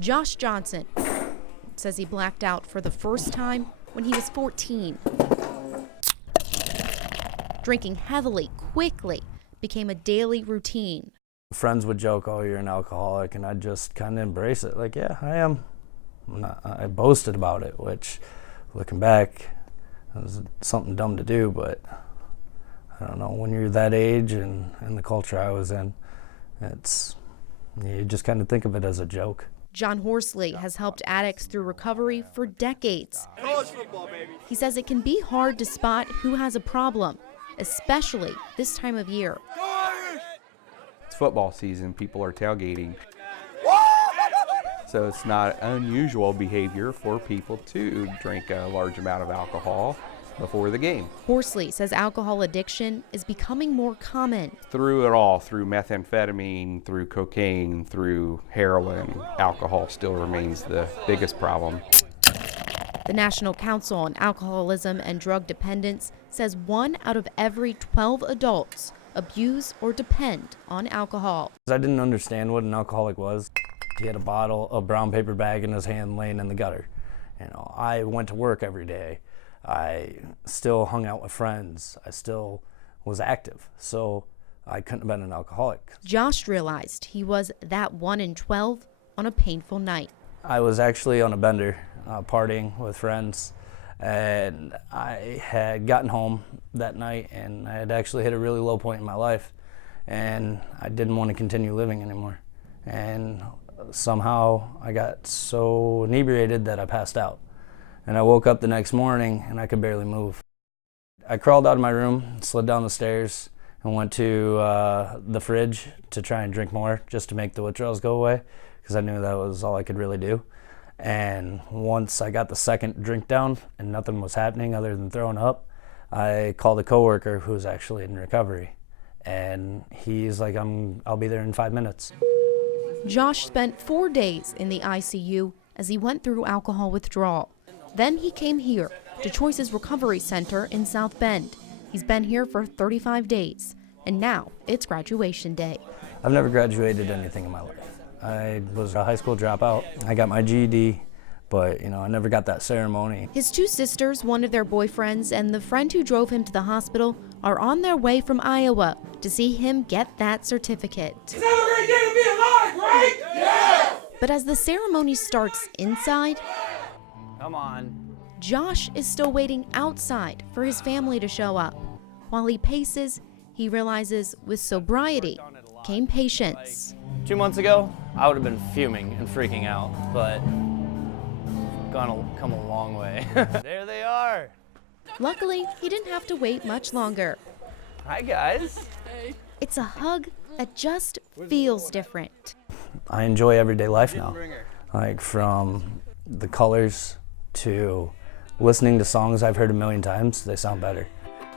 Josh Johnson says he blacked out for the first time when he was 14. Drinking heavily, quickly, became a daily routine. Friends would joke, "Oh, you're an alcoholic," and I'd just kind of embrace it. Like, yeah, I am. I boasted about it, which, looking back, was something dumb to do, but I don't know, when you're that age and the culture I was in, you just kind of think of it as a joke. John Horsley has helped addicts through recovery for decades. College football, baby. He says it can be hard to spot who has a problem, especially this time of year. It's football season, people are tailgating. So it's not unusual behavior for people to drink a large amount of alcohol before the game. Horsley says alcohol addiction is becoming more common. Through it all, through methamphetamine, through cocaine, through heroin, alcohol still remains the biggest problem. The National Council on Alcoholism and Drug Dependence says 1 out of every 12 adults abuse or depend on alcohol. I didn't understand what an alcoholic was. He had a brown paper bag in his hand laying in the gutter. I went to work every day. I still hung out with friends. I still was active. So I couldn't have been an alcoholic. Josh realized he was that 1 in 12 on a painful night. I was actually on a bender, partying with friends, and I had gotten home that night, and I had actually hit a really low point in my life, and I didn't want to continue living anymore. And somehow I got so inebriated that I passed out. And I woke up the next morning and I could barely move. I crawled out of my room, slid down the stairs, and went to the fridge to try and drink more just to make the withdrawals go away, because I knew that was all I could really do. And once I got the second drink down and nothing was happening other than throwing up, I called a coworker who was actually in recovery. And he's like, I'll be there in 5 minutes. Josh spent 4 days in the ICU as he went through alcohol withdrawal. Then he came here to Choices Recovery Center in South Bend. He's been here for 35 days, and now it's graduation day. I've never graduated anything in my life. I was a high school dropout. I got my GED, but I never got that ceremony. His 2 sisters, one of their boyfriends, and the friend who drove him to the hospital are on their way from Iowa to see him get that certificate. It's never gonna get to be alive, right? Yeah! But as the ceremony starts inside, Come on. Josh is still waiting outside for his family to show up. While he paces, he realizes with sobriety came patience. 2 months ago, I would have been fuming and freaking out, but come a long way. There they are. Luckily, he didn't have to wait much longer. Hi, guys. It's a hug that just feels different. I enjoy everyday life now, like from the colors to listening to songs I've heard a million times. They sound better.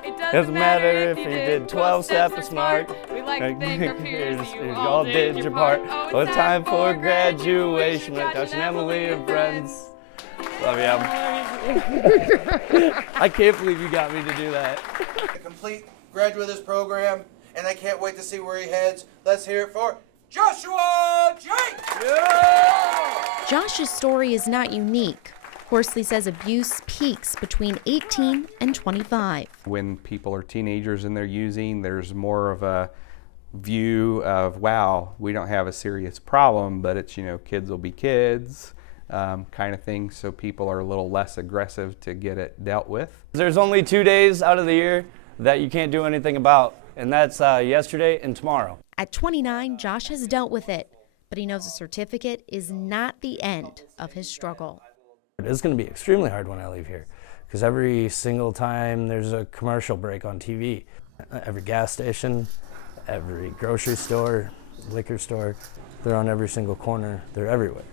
It doesn't matter if you did 12 steps or smart. We like to think our peers you all did your part. Oh, it's time for graduation with Josh and Emily and friends. Love you. I can't believe you got me to do that. A complete graduate of this program, and I can't wait to see where he heads. Let's hear it for Joshua Jake! Yeah! Josh's story is not unique. Horsley says abuse peaks between 18 and 25. When people are teenagers and they're using, there's more of a view of, wow, we don't have a serious problem, but it's, kids will be kids, kind of thing. So people are a little less aggressive to get it dealt with. There's only 2 days out of the year that you can't do anything about, and that's yesterday and tomorrow. At 29, Josh has dealt with it, but he knows a certificate is not the end of his struggle. It is going to be extremely hard when I leave here, because every single time there's a commercial break on TV, every gas station, every grocery store, liquor store, they're on every single corner, they're everywhere.